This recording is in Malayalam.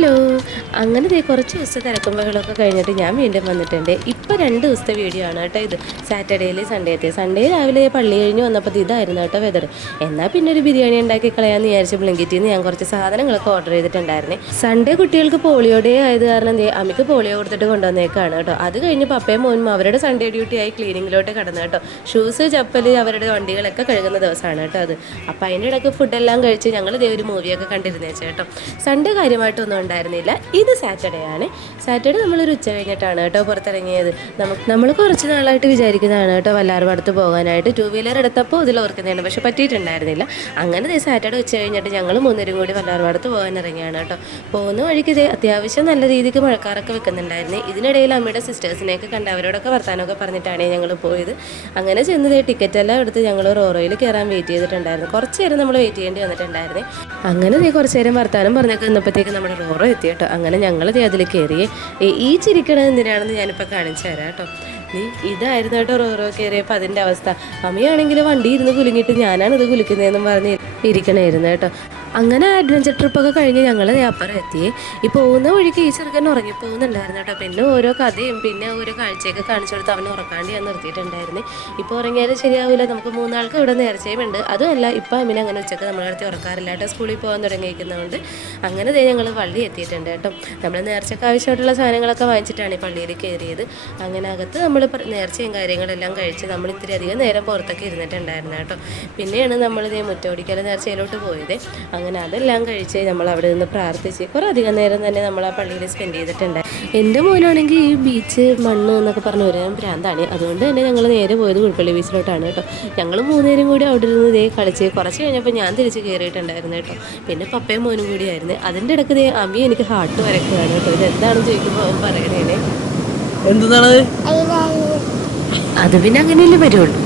ഹലോ. അങ്ങനെ ദേ കുറച്ച് ദിവസത്തെ തിരക്കും ബഹളമൊക്കെ കഴിഞ്ഞിട്ട് ഞാൻ വീണ്ടും വന്നിട്ടുണ്ട്. ഇപ്പോൾ 2 ദിവസത്തെ വീഡിയോ ആണ് കേട്ടോ ഇത്. സാറ്റർഡേയിൽ സൺഡേ രാവിലെ പള്ളി കഴിഞ്ഞ് വന്നപ്പോൾ ഇതായിരുന്നു കേട്ടോ വെതർ. എന്നാൽ പിന്നെ ഒരു ബിരിയാണി ഉണ്ടാക്കി കളയാമെന്ന് വിചാരിച്ച് ബ്ലിങ്കിറ്റിൽ നിന്ന് ഞാൻ കുറച്ച് സാധനങ്ങളൊക്കെ ഓർഡർ ചെയ്തിട്ടുണ്ടായിരുന്നേ. സൺഡേ കുട്ടികൾക്ക് പോളിയോ ഡേ ആയത് കാരണം ദേ അമ്മയ്ക്ക് പോളിയോ കൊടുത്തിട്ട് കൊണ്ടുവന്നേക്കാണ് കേട്ടോ. അത് കഴിഞ്ഞ് പപ്പയും മോനും അവരുടെ സൺഡേ ഡ്യൂട്ടിയായി ക്ലീനിങ്ങിലോട്ട് കടന്നു കേട്ടോ. ഷൂസ് ചപ്പല് അവരുടെ വണ്ടികളൊക്കെ കഴുകുന്ന ദിവസമാണ് കേട്ടോ അത്. അപ്പോൾ അതിൻ്റെ ഇടയ്ക്ക് ഫുഡെല്ലാം കഴിച്ച് ഞങ്ങൾ ദേ ഒരു മൂവിയൊക്കെ കണ്ടിരുന്നേച്ചു കേട്ടോ. സൺഡേ കാര്യമായിട്ടൊന്നും ഉണ്ടായിരുന്നില്ല. ഇത് സാറ്റർഡേ ആണ്. സാറ്റർഡേ നമ്മളൊരു ഉച്ച കഴിഞ്ഞിട്ടാണ് കേട്ടോ പുറത്തിറങ്ങിയത്. നമ്മൾ കുറച്ച് നാളായിട്ട് വിചാരിക്കുന്നതാണ് കേട്ടോ വല്ലാർപാടത്ത് പോകാനായിട്ട്. 2 വീലർ എടുത്തപ്പോൾ ഇതിൽ ഓർക്കുന്നതാണ്, പക്ഷെ പറ്റിയിട്ടുണ്ടായിരുന്നില്ല. അങ്ങനെ സാറ്റർഡേ ഉച്ച കഴിഞ്ഞിട്ട് ഞങ്ങൾ 3 പേരും കൂടി വല്ലാർപാടത്ത് പോകാൻ ഇറങ്ങിയാണ് കേട്ടോ. പോകുന്ന വഴിക്ക് ഇത് അത്യാവശ്യം നല്ല രീതിക്ക് മഴക്കാറൊക്കെ വെക്കുന്നുണ്ടായിരുന്നു. ഇതിനിടയിൽ അമ്മയുടെ സിസ്റ്റേഴ്സിനെയൊക്കെ കണ്ട് അവരോടൊക്കെ വർത്താനമൊക്കെ പറഞ്ഞിട്ടാണ് ഞങ്ങൾ പോയത്. അങ്ങനെ ചെന്നത് ടിക്കറ്റെല്ലാം എടുത്ത് ഞങ്ങൾ റോറോയിൽ കയറാൻ വെയിറ്റ് ചെയ്തിട്ടുണ്ടായിരുന്നു. കുറച്ച് നേരം നമ്മൾ വെയിറ്റ് ചെയ്യേണ്ടി വന്നിട്ടുണ്ടായിരുന്നു. അങ്ങനെ കുറച്ച് നേരം വർത്താനം പറഞ്ഞൊക്കെ നിന്നപ്പോഴത്തേക്ക് നമ്മുടെ റോറോ എത്തി കേട്ടോ. അങ്ങനെ ഞങ്ങൾ അതിൽ കയറിയേ. ഈ ചിരിക്കണത് എന്തിനാണെന്ന് ഞാനിപ്പോൾ കാണിച്ചു തരാം കേട്ടോ. ഇതായിരുന്നു കേട്ടോ റോറോ കയറിയപ്പോൾ അതിൻ്റെ അവസ്ഥ. അമ്മയാണെങ്കിൽ വണ്ടി ഇരുന്ന് കുലുങ്ങിയിട്ട് ഞാനാണിത് കുലിക്കുന്നതെന്നും പറഞ്ഞ് ഇരിക്കണമായിരുന്നു കേട്ടോ. അങ്ങനെ അഡ്വഞ്ചർ ട്രിപ്പൊക്കെ കഴിഞ്ഞ് ഞങ്ങൾ അപ്പുറം എത്തി. ഈ പോകുന്ന വഴിക്ക് ഈ ചെറുക്കൻ ഉറങ്ങിപ്പോകുന്നുണ്ടായിരുന്നു കേട്ടോ. പിന്നെ ഓരോ കഥയും പിന്നെ ഓരോ കാഴ്ചയൊക്കെ കാണിച്ചു കൊടുത്ത് അവനെ ഉറക്കാണ്ട് ഞാൻ നിർത്തിയിട്ടുണ്ടായിരുന്നു. ഇപ്പോൾ ഉറങ്ങിയാലും ശരിയാവില്ല, നമുക്ക് 3 ആൾക്ക് ഇവിടെ നേർച്ചയുമുണ്ട്. അതുമല്ല ഇപ്പം അമ്മിനെ അങ്ങനെ ഉച്ചക്ക് നമ്മളെ അടുത്ത് ഉറക്കാറില്ല കേട്ടോ, സ്കൂളിൽ പോകാൻ തുടങ്ങിയിരിക്കുന്നതുകൊണ്ട്. അങ്ങനെ ഞങ്ങൾ പള്ളി എത്തിയിട്ടുണ്ട് കേട്ടോ. നമ്മൾ നേർച്ചയ്ക്ക് ആവശ്യമായിട്ടുള്ള സാധനങ്ങളൊക്കെ വാങ്ങിച്ചിട്ടാണ് ഈ പള്ളിയിൽ കയറിയത്. അങ്ങനെ അകത്ത് നമ്മൾ നേർച്ചയും കാര്യങ്ങളെല്ലാം കഴിച്ച് നമ്മൾ ഇത്തിരി അധികം നേരം പുറത്തൊക്കെ ഇരുന്നിട്ടുണ്ടായിരുന്നു കേട്ടോ. പിന്നെയാണ് നമ്മൾ മുറ്റോടിക്കൽ നേർച്ചയിലോട്ട് പോയത്. അങ്ങനെ അതെല്ലാം കഴിച്ച് നമ്മൾ അവിടെ നിന്ന് പ്രാർത്ഥിച്ച് കുറേ അധികം നേരം തന്നെ നമ്മൾ ആ പള്ളിയിൽ സ്പെൻഡ് ചെയ്തിട്ടുണ്ട്. എൻ്റെ മോനാണെങ്കിൽ ഈ ബീച്ച് മണ്ണ് എന്നൊക്കെ പറഞ്ഞ് ഒരു ഭ്രാന്താണ്. അതുകൊണ്ട് തന്നെ ഞങ്ങൾ നേരെ പോയത് കുഴിപ്പള്ളി ബീച്ചിലോട്ടാണ് കേട്ടോ. ഞങ്ങൾ 3 പേരും കൂടി അവിടെ നിന്ന് കളിച്ച് കുറച്ച് കഴിഞ്ഞപ്പോൾ ഞാൻ തിരിച്ച് കയറിയിട്ടുണ്ടായിരുന്നു കേട്ടോ. പിന്നെ പപ്പയും മോനും കൂടിയായിരുന്നു. അതിൻ്റെ ഇടയ്ക്ക് അമ്മി എനിക്ക് ഹാർട്ട് വരക്കുകയാണ് കേട്ടോ. ഇത് എന്താണെന്ന് ചോദിക്കുമ്പോൾ അവൻ പറയണേ, എന്താണ് അത് പിന്നെ അങ്ങനെയല്ലേ വരുള്ളൂ.